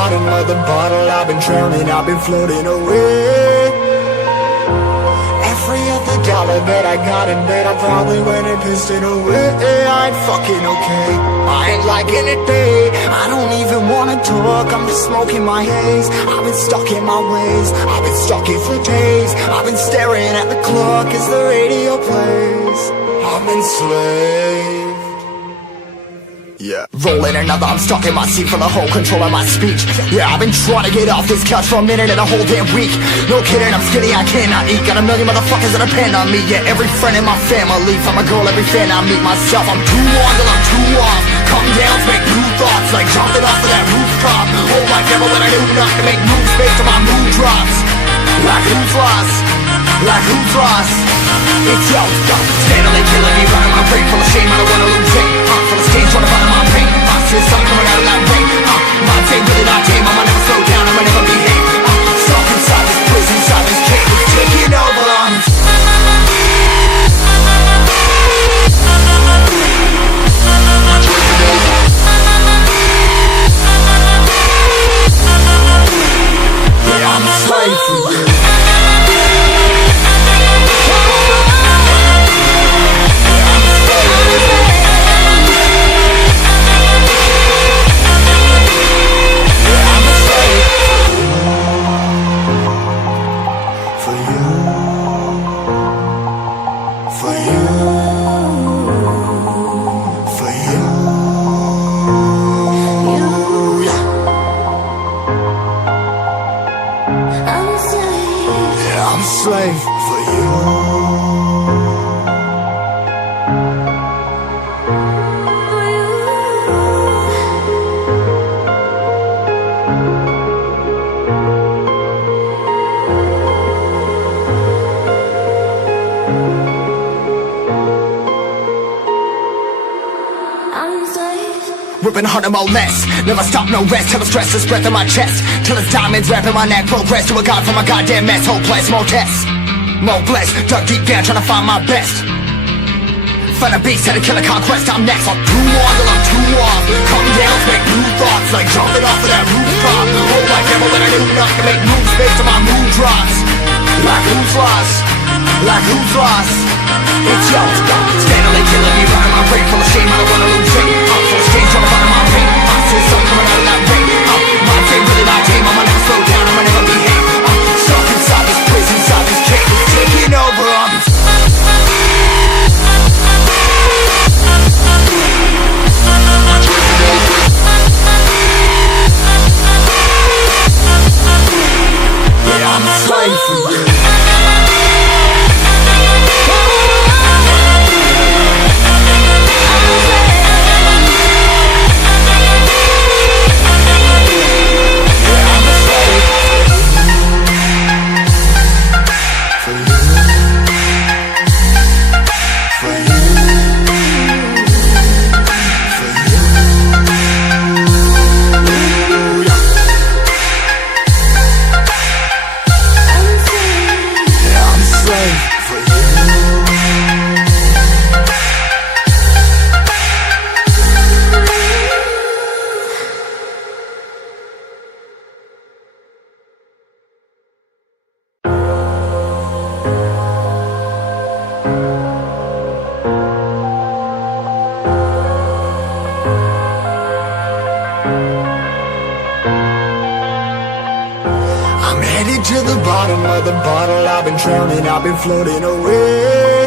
bottom of the bottle, I've been drowning, I've been floating away. Every other dollar that I got in bed, I probably went and pissed it away. I ain't fucking okay, I ain't liking it, babe. I don't even wanna talk, I'm just smoking my haze. I've been stuck in my ways, I've been stuck here for days. I've been staring at the clock as the radio plays. I'm enslaved. Yeah. Rolling another, I'm stuck in my seat for the whole control of my speech. Yeah, I've been trying to get off this couch for a minute and a whole damn week. No kidding, I'm skinny, I cannot eat. Got a million motherfuckers that depend on me. Yeah, every friend in my family, from a girl, every fan I meet myself. I'm too on till I'm too off. Come down to make new thoughts, like jumping off of that rooftop. Oh my devil, when I do not to make moves based on my mood drops. Like who's lost? Like who's lost? It's yo, steadily killing me, running my brain full of shame, I don't wanna lose it. Full of stage, trying to find my pain. I see the sun coming out of that rain. My day really not tame, I'ma never slow down, I'ma never behave. Stuck inside this prison, inside this cage, it's taking over. Yeah, I'm a slave for you. I'm a slave for you. Ripping harder, more less. Never stop, no rest. Till the stress is breath in my chest. Till it's diamonds wrapping my neck. Progress to a god from a goddamn mess. Hopeless, more tests, more blessed. Dug deep down, trying to find my best. Find a beast, had to kill a conquest. I'm next. I'm too on till I'm too off. Come down to make new thoughts, like jumping off of that rooftop. Oh my devil, when I do not to make moves based on my mood drops. Like who's lost? Like who's lost? It's yo, steadily killing me, running my brain full of shame, I don't wanna lose it. I'm full of stage, trying to find my pain. I see the sun coming out of that rain. My day really not tame, I'ma never slow down, I'ma never behave. Stuck inside this prison, inside this cage, it's taking over. Yeah, I'm a slave for you. To the bottom of the bottle, I've been drowning, I've been floating away.